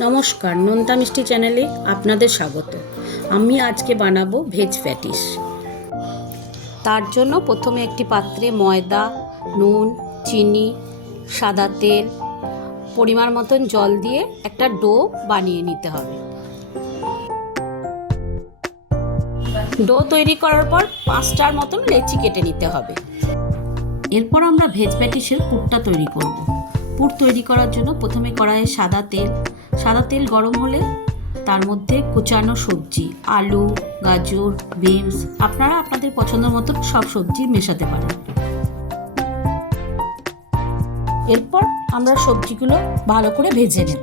নমস্কার, নোনতা মিষ্টি চ্যানেলে আপনাদের স্বাগত। আমি আজকে বানাবো ভেজ প্যাটিস। তার জন্য প্রথমে একটি পাত্রে ময়দা, নুন, চিনি, সাদা তেল, পরিমাণ মতন জল দিয়ে একটা ডো বানিয়ে নিতে হবে। ডো তৈরি করার পর 5টার মতন লেচি কেটে নিতে হবে। এরপর আমরা ভেজ প্যাটিসের পুরটা তৈরি করব। পুর তৈরি করার জন্য প্রথমে কড়াইয়ে সাদা তেল গরম হলে তার মধ্যে কুচানো সবজি, আলু, গাজর, বিনস, আপনারা আপনাদের পছন্দ মতো সব সবজি মেশাতে পারেন। এরপর আমরা সবজিগুলো ভালো করে ভেজে নেব।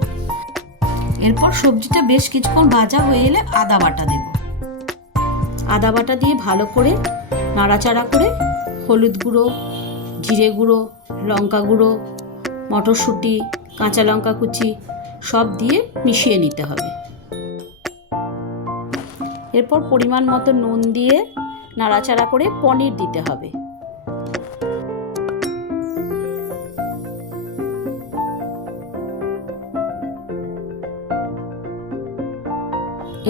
এরপর সবজিটা বেশ কিছুক্ষণ ভাজা হয়ে এলে আদা বাটা দেব। আদা বাটা দিয়ে ভালো করে নাড়াচাড়া করে হলুদ গুঁড়ো, জিরে গুঁড়ো, লঙ্কা গুঁড়ো, মটরশুঁটি, কাঁচা লঙ্কা কুচি সব দিয়ে মিশিয়ে নিতে হবে। এরপর পরিমাণ মতো নুন দিয়ে নাড়াচাড়া করে পনির দিতে হবে।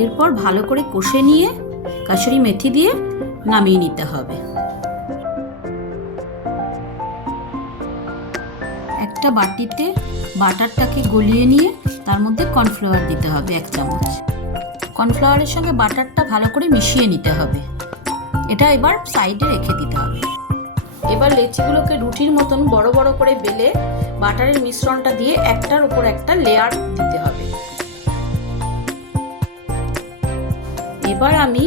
এরপর ভালো করে কষে নিয়ে কাসুরি মেথি দিয়ে নামিয়ে নিতে হবে। একটা বাটিতে বাটারটাকে গলিয়ে নিয়ে তার মধ্যে কর্নফ্লাওয়ার দিতে হবে 1 চামচ। কর্নফ্লাওয়ারের সঙ্গে বাটারটা ভালো করে মিশিয়ে নিতে হবে। এটা এবার সাইডে রেখে দিতে হবে। এবার লেচিগুলোকে রুটির মতন বড় বড় করে বেলে বাটারের মিশ্রণটা দিয়ে একটার উপর একটা লেয়ার দিতে হবে। এবার আমি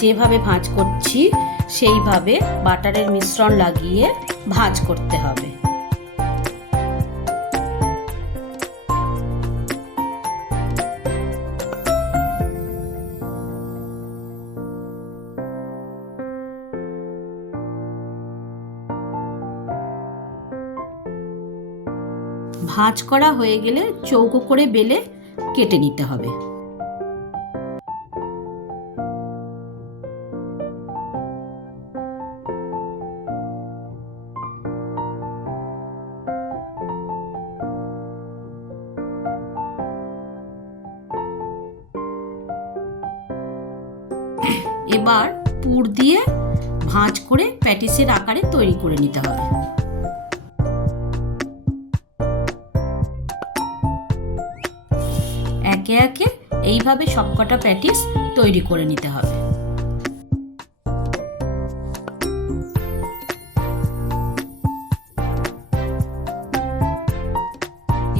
যেভাবে ভাঁজ করছি সেইভাবে বাটারের মিশ্রণ লাগিয়ে ভাঁজ করতে হবে। ভাঁজ করা হয়ে গেলে চৌকো করে বেলে কেটে নিতে হবে। এবার পুর দিয়ে ভাঁজ করে প্যাটিসের আকারে তৈরি করে নিতে হবে। একে একে এইভাবে সবকটা প্যাটিস তৈরি করে নিতে হবে।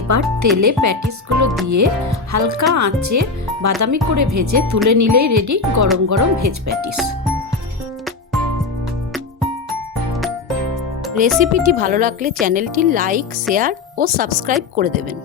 এবার তেলে প্যাটিসগুলো দিয়ে হালকা আঁচে বাদামি করে ভেজে তুলে নিলেই রেডি গরম গরম ভেজ প্যাটিস। রেসিপিটি ভালো লাগলে চ্যানেলটি লাইক, শেয়ার ও সাবস্ক্রাইব করে দেবেন।